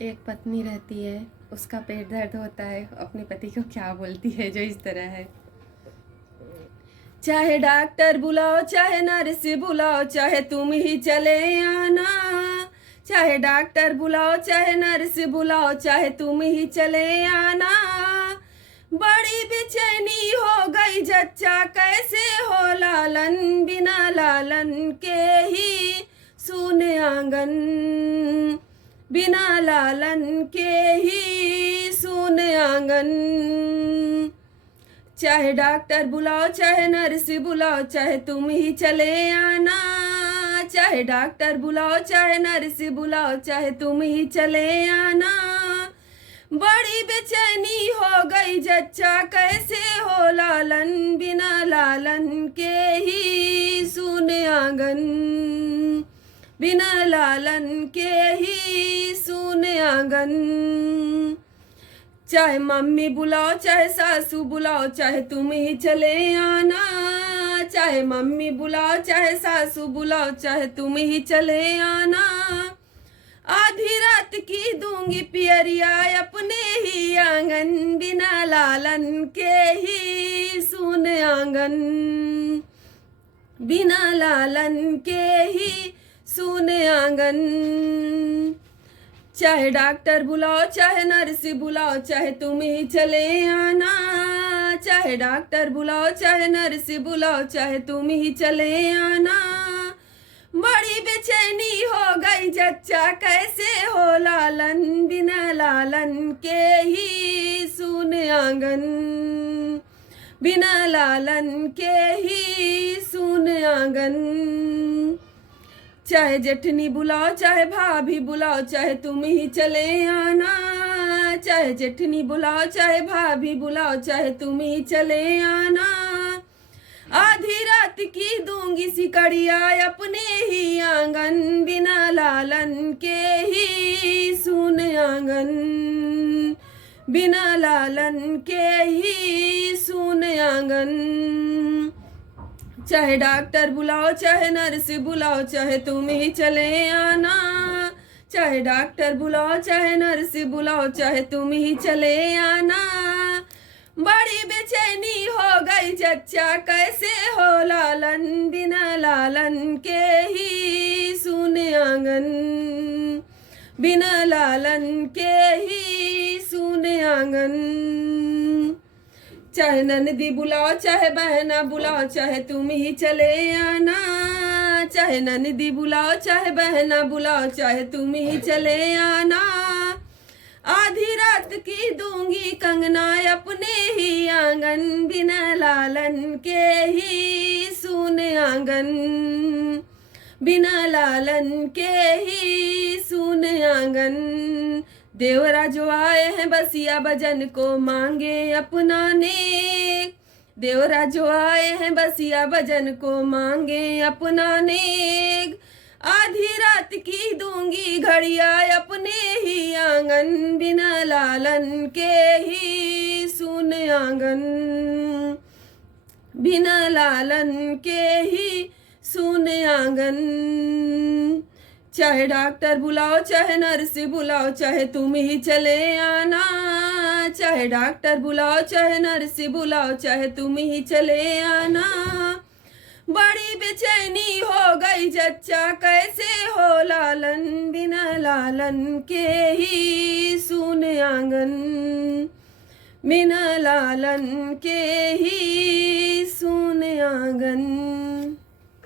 एक पत्नी रहती है, उसका पेट दर्द होता है, अपने पति को क्या बोलती है जो इस तरह है। चाहे डॉक्टर बुलाओ, चाहे नर्स बुलाओ, चाहे तुम ही चले आना। चाहे डॉक्टर बुलाओ, चाहे नर्स बुलाओ, चाहे तुम ही चले आना। बड़ी बेचैनी हो गई जच्चा, कैसे हो लालन, बिना लालन के ही सूने आंगन, बिना लालन के ही सूने आंगन। चाहे डॉक्टर बुलाओ, चाहे नर्स बुलाओ, चाहे तुम ही चले आना। चाहे डॉक्टर बुलाओ, चाहे नर्स बुलाओ, चाहे तुम ही चले आना। बड़ी बेचैनी हो गई जच्चा, कैसे हो लालन, बिना लालन के ही सूने आंगन, बिना लालन के ही सूने आंगन। चाहे मम्मी बुलाओ, चाहे सासू बुलाओ, चाहे तुम ही चले आना। चाहे मम्मी बुलाओ, चाहे सासू बुलाओ, चाहे तुम ही चले आना। आधी रात की दूंगी पियरिया, अपने ही आंगन, बिना लालन के ही सूने आंगन, बिना लालन के ही सूने आंगन। चाहे डॉक्टर बुलाओ, चाहे नर्स बुलाओ, चाहे तुम ही चले आना। चाहे डॉक्टर बुलाओ, चाहे नर्स बुलाओ, चाहे तुम ही चले आना। बड़ी बेचैनी हो गई जच्चा, कैसे हो लालन, बिना लालन के ही सूने आंगन, बिना लालन के ही सूने आंगन। चाहे जेठनी बुलाओ, चाहे भाभी बुलाओ, चाहे तुम ही चले आना। चाहे जेठनी बुलाओ, चाहे भाभी बुलाओ, चाहे तुम ही चले आना। आधी रात की दूंगी सिकड़िया, अपने ही आंगन, बिना लालन के ही सूने आंगन, बिना लालन के ही सूने आंगन। चाहे डॉक्टर बुलाओ, चाहे नर्स बुलाओ, चाहे तुम ही चले आना। चाहे डॉक्टर बुलाओ, चाहे नर्स बुलाओ, चाहे तुम ही चले आना। बड़ी बेचैनी हो गई जच्चा, कैसे हो लालन, बिना लालन के ही सूने आंगन, बिना लालन के ही सूने आंगन। चाहे ननदी बुलाओ, चाहे बहना बुलाओ, चाहे तुम ही चले आना। चाहे ननदी बुलाओ, चाहे बहना बुलाओ, चाहे तुम ही चले आना। आधी रात की दूंगी कंगना, अपने ही आंगन, बिना लालन के ही सूने आंगन, बिना लालन के ही सूने आंगन। देवरा जो आए हैं बसिया भजन को मांगे अपना नेक। देवरा जो आए हैं बसिया भजन को मांगे अपना नेक। आधी रात की दूंगी घड़िया, अपने ही आंगन, बिना लालन के ही सूने आंगन, बिना लालन के ही सूने आंगन। चाहे डॉक्टर बुलाओ, चाहे नर्स बुलाओ, चाहे तुम ही चले आना। चाहे डॉक्टर बुलाओ, चाहे नर्स बुलाओ, चाहे तुम ही चले आना। बड़ी बेचैनी हो गई जच्चा, कैसे हो लालन, बिना लालन के ही सूने आंगन, बिना लालन के ही सूने आंगन।